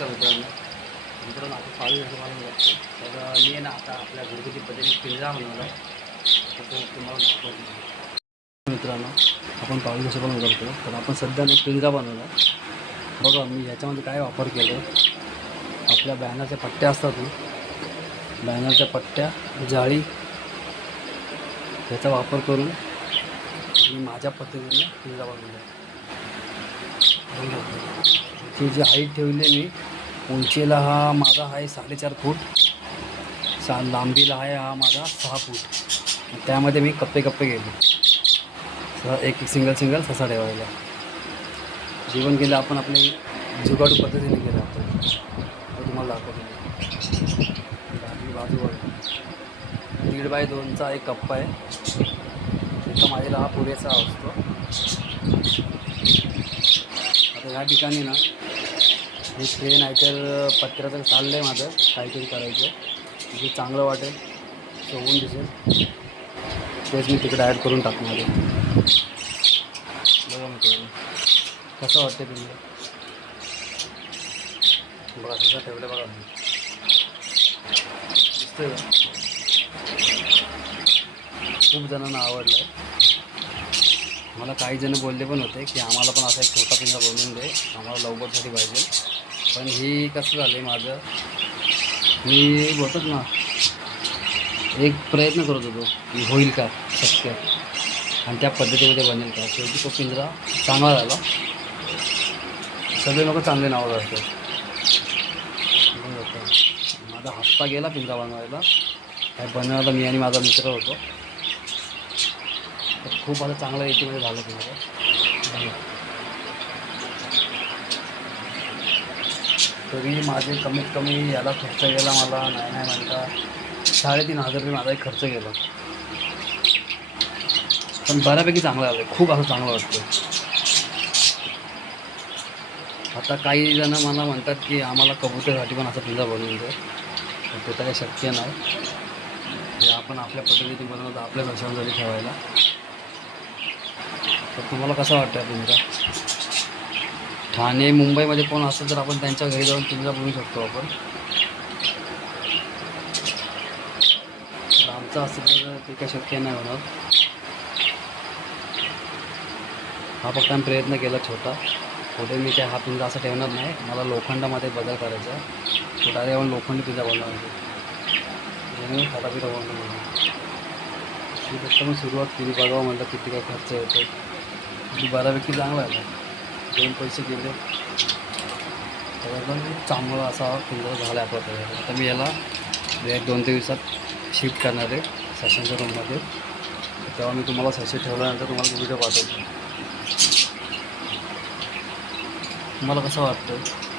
नमस्कार मित्रांनो. मित्रांनो आपण पाळी हिशोबाने तर मी आहे ना आता आपल्या घरगुती पद्धतीने पिंजरा बनवला आहे. तर तुम्हाला दाखवतो. मित्रांनो आपण पाळी हिशोबाने करतो तर आपण सध्या एक पिंजरा बनवला बघा मी ह्याच्यामध्ये काय वापर केलो आपल्या बॅनरच्या पट्ट्या असतात ना. बॅनरच्या पट्ट्या जाळी ह्याचा वापर करून मी माझ्या पद्धतीने पिंजरा बनवला आहे. ती जी हाईट ठेवली मी उंचीला हा माझा आहे साडेचार फूट. सा लांबीला आहे हा माझा सहा फूट. त्यामध्ये मी कप्पे कप्पे गेले एक सिंगल सिंगल ससा ठेवायला जीवन गेलं आपण आपले जुगाडू पद्धतीने केलं आपण. तो तुम्हाला दाखवतो मी. बाजूवर. दीड बाय दोनचा एक कप्पा आहे. एका माझ्याला हा पुरेसा असतो. आता ह्या ठिकाणी ना हे स्प्रे नाहीतर पत्र्याचं चाललं आहे माझं काहीतरी करायचं. जे चांगलं वाटेल शोभून दिसेल. तेच मी तिकडे ॲड करून टाकणार आहे. बघा मित्रांनो कसं वाटतं तुम्ही बघा कसं ठेवलं बघा. तुम्ही दिसतंय खूप जणांना आवडलं आहे मला काही जण बोलले पण होते की आम्हाला पण असा एक छोटा पिंजरा बनवून दे. आम्हाला लवकरसाठी पाहिजे. पण ही कसं झालं आहे माझं? मी बोलतोच ना एक प्रयत्न करत होतो की होईल का? शक्य. आणि त्या पद्धतीमध्ये बनेल का? शेवटी तो पिंजरा चांगला झाला. सगळे लोक चांगले नावं घालतात माझा हप्ता गेला पिंजरा बनवायला. काय बनवायला मी आणि माझा मित्र होतो. तर खूप आता चांगलं याच्यामध्ये झालं पिंजरा तरी माझे कमीत कमी याला खर्च गेला मला नाही नाही म्हणता साडेतीन हजार रुपये माझा एक खर्च गेला. पण बऱ्यापैकी चांगलं आलं खूप असं चांगलं वाटतं आता काही जण मला म्हणतात की आम्हाला कबुतरसाठी पण असं पिंजा बनवून दे. ते तर काही शक्य नाही. हे आपण आपल्या पद्धतीने बनवलं आपल्या अशांसाठी ठेवायला. तर तुम्हाला कसं वाटतं तुमचा ठाणे मुंबईमध्ये कोण असेल तर आपण त्यांच्या घरी जाऊन पिंजरा बोलू शकतो आपण. आमचं असेल तर ते काय शक्य नाही होणार. हा फक्त आम्ही प्रयत्न केला छोटा. पुढे मी काय हा पिंजरा असा ठेवणार नाही. मला लोखंडामध्ये बदल करायचा आहे. छोटा येऊन आपण लोखंडी पिंजरा बनवायचा जेणेकरून फटाफट बनवून म्हणून मी फक्त मी सुरुवात केली. बघावं म्हणलं किती काय खर्च येतो बऱ्यापैकी चांगला आहे. दोन पैसे गेले. तर एकदम चांगला असा पिंजरा झाला आहे आपला तयार आता मी याला एक दोन तीन दिवसात शिफ्ट करणार आहे सशांच्या रूममध्ये तेव्हा मी तुम्हाला सशे ठेवल्यानंतर तुम्हाला व्हिडिओ पाठवतो. तुम्हाला कसं वाटतं